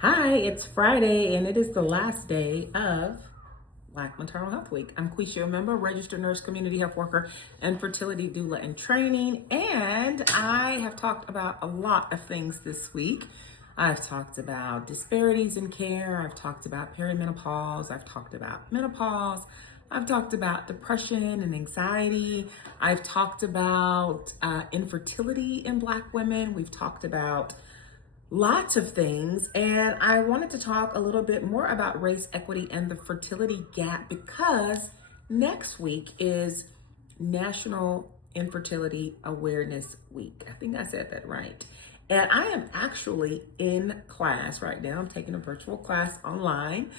Hi, it's Friday and it is the last day of Black Maternal Health Week. I'm Quisha, a member, registered nurse, community health worker, and fertility doula in training. And I have talked about a lot of things this week. I've talked about disparities in care. I've talked about perimenopause. I've talked about menopause. I've talked about depression and anxiety. I've talked about infertility in Black women. We've talked about lots of things, and I wanted to talk a little bit more about race equity and the fertility gap because next week is National Infertility Awareness Week. I think I said that right. And I am actually in class right now. I'm taking a virtual class online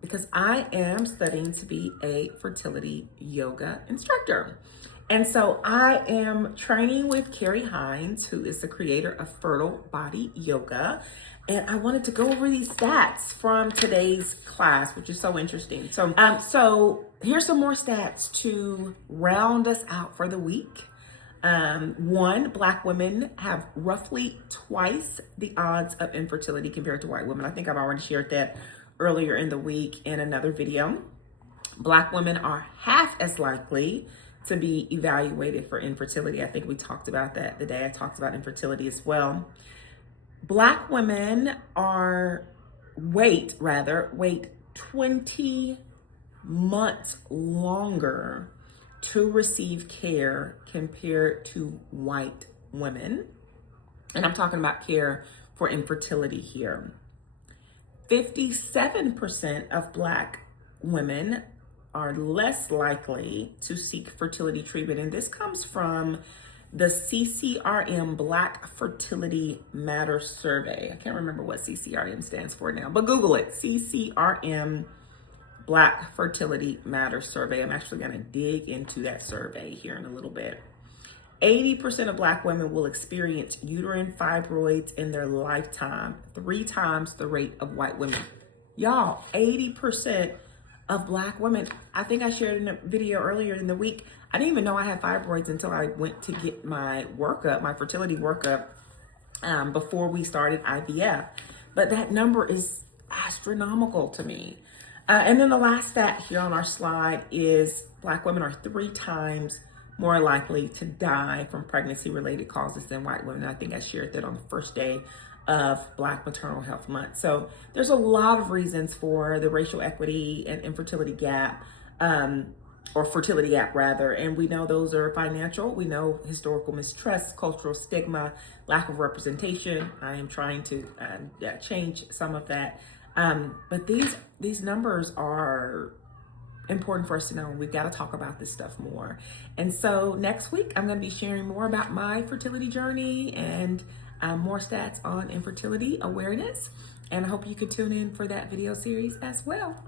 because I am studying to be a fertility yoga instructor. And so I am training with Carrie Hines, who is the creator of Fertile Body Yoga. And I wanted to go over these stats from today's class, which is so interesting. So here's some more stats to round us out for the week. One, Black women have roughly twice the odds of infertility compared to white women. I think I've already shared that earlier in the week in another video. Black women are half as likely to be evaluated for infertility. I think we talked about that the day I talked about infertility as well. Black women wait 20 months longer to receive care compared to white women. And I'm talking about care for infertility here. 57% of Black women are less likely to seek fertility treatment. And this comes from the CCRM Black Fertility Matter Survey. I can't remember what CCRM stands for now, but Google it, CCRM Black Fertility Matter Survey. I'm actually gonna dig into that survey here in a little bit. 80% of Black women will experience uterine fibroids in their lifetime, 3 times the rate of white women. Y'all, 80% of Black women. I think I shared in a video earlier in the week, I didn't even know I had fibroids until I went to get my workup, my fertility workup, before we started IVF. But that number is astronomical to me. And then the last stat here on our slide is Black women are 3 times more likely to die from pregnancy-related causes than white women. I think I shared that on the first day of Black Maternal Health Month. So there's a lot of reasons for the racial equity and infertility gap, or fertility gap rather. And we know those are financial. We know historical mistrust, cultural stigma, lack of representation. I am trying to change some of that. But these numbers are important for us to know. We've got to talk about this stuff more. And so next week, I'm going to be sharing more about my fertility journey and more stats on infertility awareness. And I hope you can tune in for that video series as well.